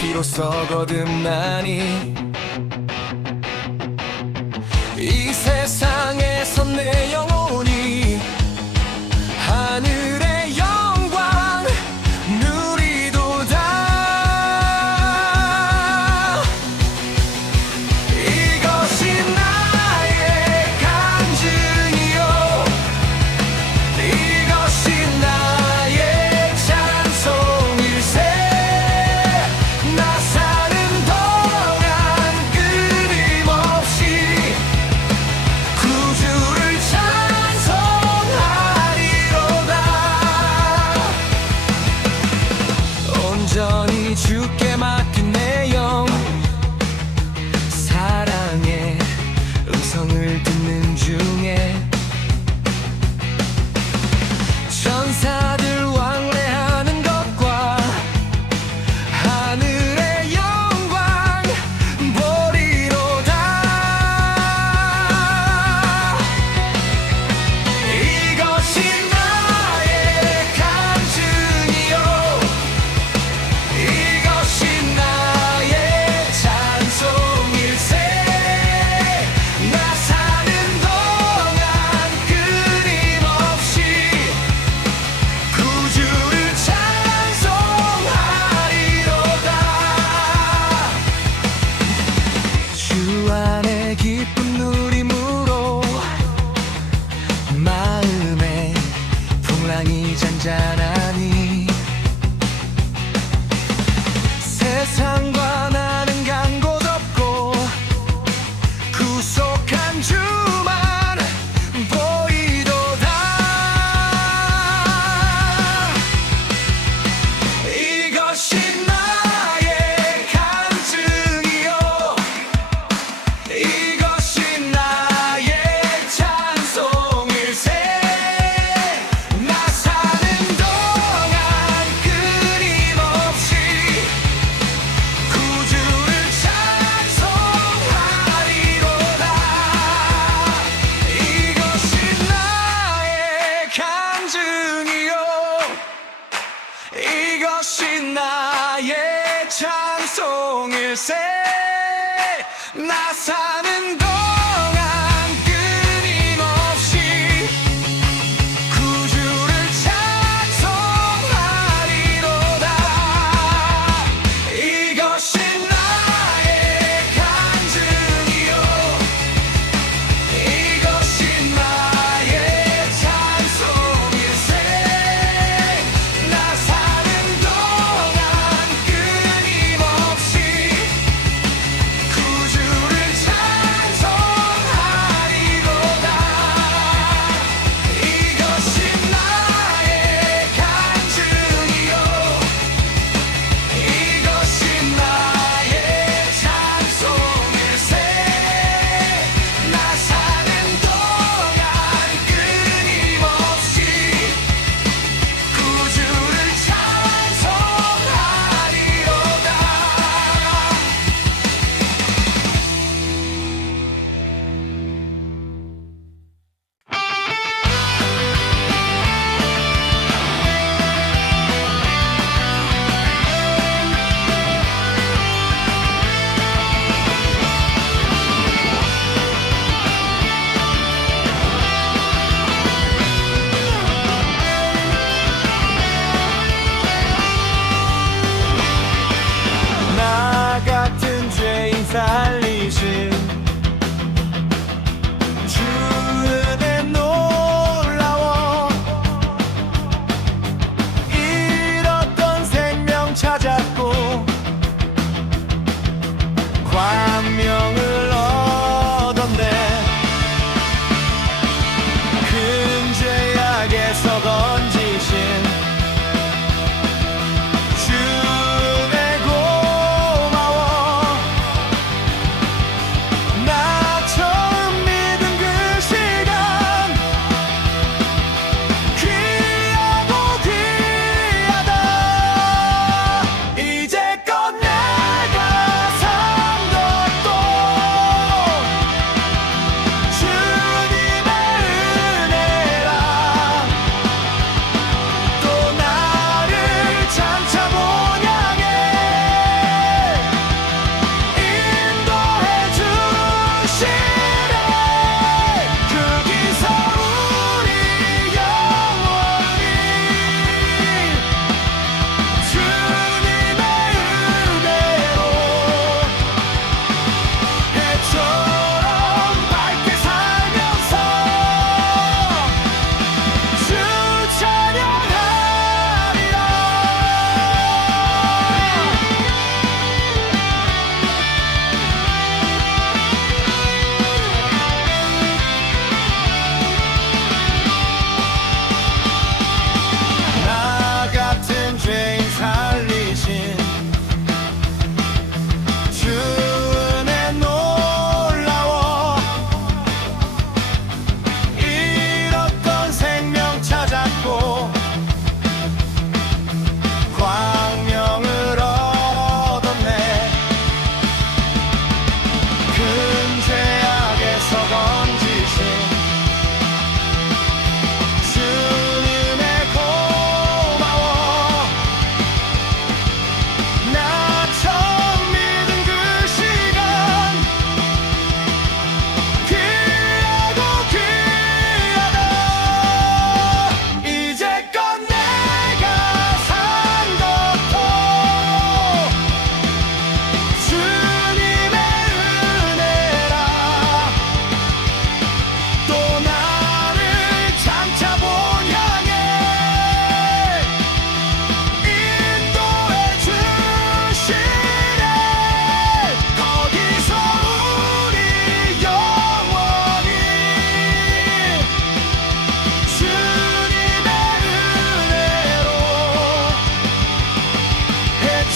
비로소 거듭나니. 이 세상에서 내영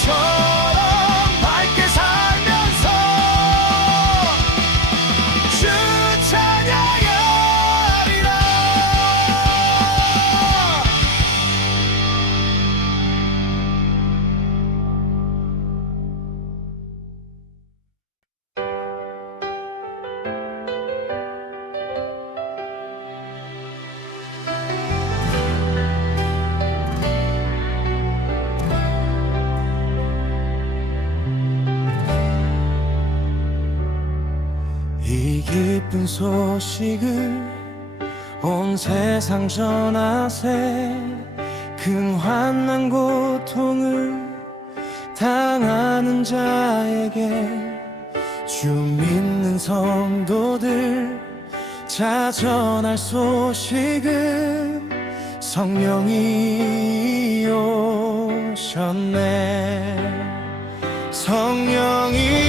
show. 소식을 온 세상 전하세. 근환난 고통을 당하는 자에게 주 믿는 성도들 자 전할 소식은 성령이 오셨네. 성령이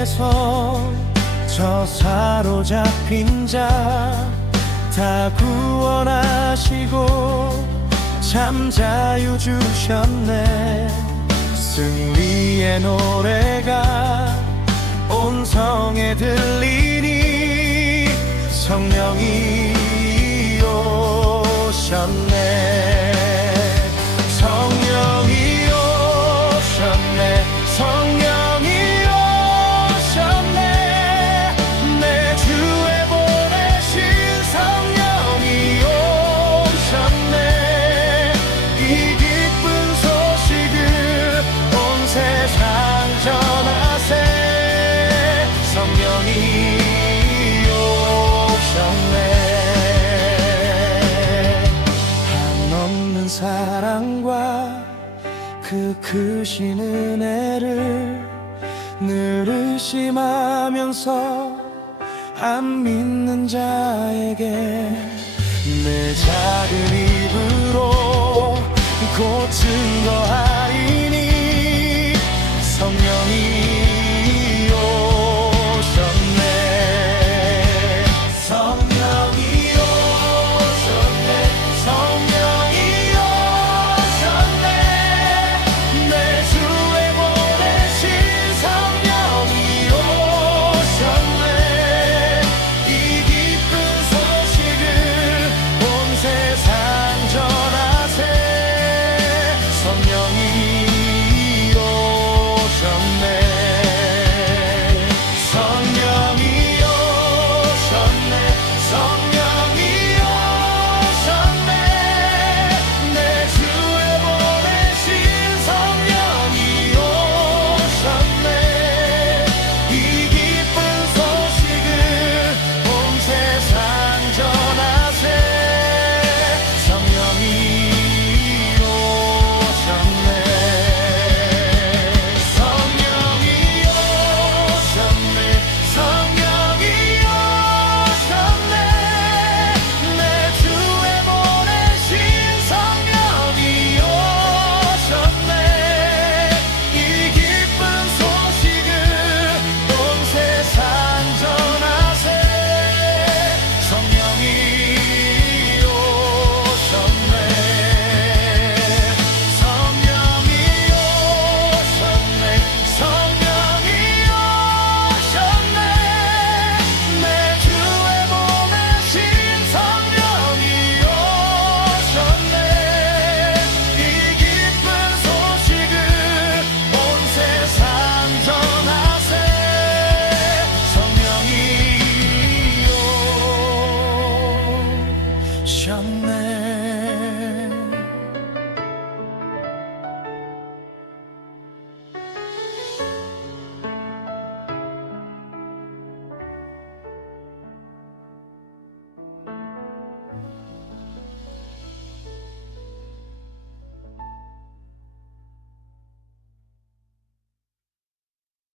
왕께서 저 사로잡힌 자 다 구원하시고 참 자유 주셨네. 승리의 노래가 온 성에 들리니 성령이 오셨네 그 크신 은혜를 늘 의심하면서 안 믿는 자에게 내 작은 입으로 고친 거아니?